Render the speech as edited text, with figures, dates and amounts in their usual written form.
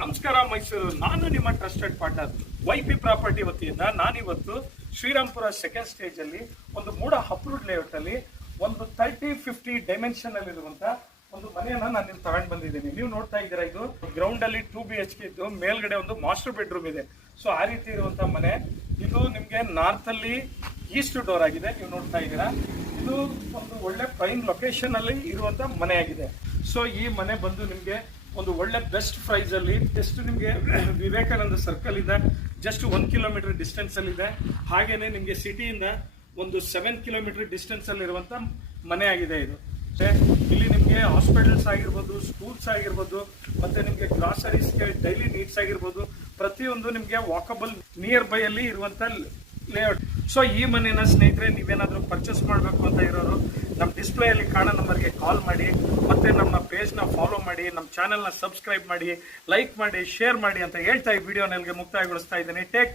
ನಮಸ್ಕಾರ ಮೈಸೂರು. ನಾನು ನಿಮ್ಮ ಟ್ರಸ್ಟೆಡ್ ಪಾರ್ಟ್ನರ್ YP ಪ್ರಾಪರ್ಟಿ ವತಿಯಿಂದ ನಾನಿವತ್ತು ಶ್ರೀರಾಮ್ಪುರ ಸೆಕೆಂಡ್ ಸ್ಟೇಜ್ ಅಲ್ಲಿ ಒಂದು ಮೂಡ ಅಪ್ರೂವ್ಡ್ ಲೇಔಟ್ ಅಲ್ಲಿ ಒಂದು 30-50 ಡೈಮೆನ್ಷನ್ ಅಲ್ಲಿ ಇರುವಂತ ಒಂದು ಮನೆಯನ್ನ ನಾನು ನಿಮ್ಗೆ ತಗೊಂಡು ಬಂದಿದ್ದೀನಿ. ನೀವು ನೋಡ್ತಾ ಇದ್ದೀರಾ, ಇದು ಗ್ರೌಂಡ್ ಅಲ್ಲಿ 2 BHK ಇದ್ದು ಮೇಲ್ಗಡೆ ಒಂದು ಮಾಸ್ಟರ್ ಬೆಡ್ರೂಮ್ ಇದೆ. ಸೊ ಆ ರೀತಿ ಇರುವಂತ ಮನೆ ಇದು. ನಿಮ್ಗೆ ನಾರ್ತ್ ಅಲ್ಲಿ ಈಸ್ಟ್ ಡೋರ್ ಆಗಿದೆ, ನೀವು ನೋಡ್ತಾ ಇದ್ದೀರಾ. ಇದು ಒಂದು ಒಳ್ಳೆ ಪ್ರೈಮ್ ಲೊಕೇಶನ್ ಅಲ್ಲಿ ಇರುವಂತ ಮನೆ ಆಗಿದೆ. ಸೊ ಈ ಮನೆ ಬಂದು ನಿಮ್ಗೆ ಒಂದು ಒಳ್ಳೆ ಬೆಸ್ಟ್ ಪ್ರೈಸ್ ಅಲ್ಲಿ ಜಸ್ಟ್ ನಿಮಗೆ ವಿವೇಕಾನಂದ ಸರ್ಕಲ್ ಇಂದ ಜಸ್ಟ್ 1 ಕಿಲೋಮೀಟರ್ ಡಿಸ್ಟೆನ್ಸ್ ಅಲ್ಲಿ ಇದೆ. ಹಾಗೇನೆ ನಿಮಗೆ ಸಿಟಿಯಿಂದ ಒಂದು 7 ಕಿಲೋಮೀಟರ್ ಡಿಸ್ಟೆನ್ಸ್ ಅಲ್ಲಿ ಇರುವಂತ ಮನೆ ಆಗಿದೆ ಇದು. ಇಲ್ಲಿ ನಿಮಗೆ ಹಾಸ್ಪಿಟಲ್ಸ್ ಆಗಿರ್ಬೋದು, ಸ್ಕೂಲ್ಸ್ ಆಗಿರ್ಬೋದು, ಮತ್ತೆ ನಿಮಗೆ ಗ್ರಾಸರೀಸ್ಗೆ ಡೈಲಿ ನೀಡ್ಸ್ ಆಗಿರ್ಬೋದು, ಪ್ರತಿಯೊಂದು ನಿಮಗೆ ವಾಕಬಲ್ ನಿಯರ್ ಬೈ ಅಲ್ಲಿ ಇರುವಂತ ಲೇಔಟ್. ಸೊ ಈ ಮನೆನ ಸ್ನೇಹಿತರೆ ನೀವೇನಾದ್ರೂ ಪರ್ಚೇಸ್ ಮಾಡಬೇಕು ಅಂತ ಇರೋರು ನಮ್ಮ ಡಿಸ್ಪ್ಲೇ ಅಲ್ಲಿ ಕಾಣೋ ನಂಬರ್ಗೆ ಕಾಲ್ ಮಾಡಿ, ಮತ್ತೆ ನಮ್ಮ ಪೇಜ್ನ ಫಾಲೋ ಮಾಡಿ, ನಮ್ಮ ಚಾನೆಲ್ನ ಸಬ್ಸ್ಕ್ರೈಬ್ ಮಾಡಿ, ಲೈಕ್ ಮಾಡಿ, ಶೇರ್ ಮಾಡಿ ಅಂತ ಹೇಳ್ತಾ ಈ ವಿಡಿಯೋನ ಮುಕ್ತಾಯಗೊಳಿಸ್ತಾ ಇದ್ದೀನಿ. ಟೇಕ್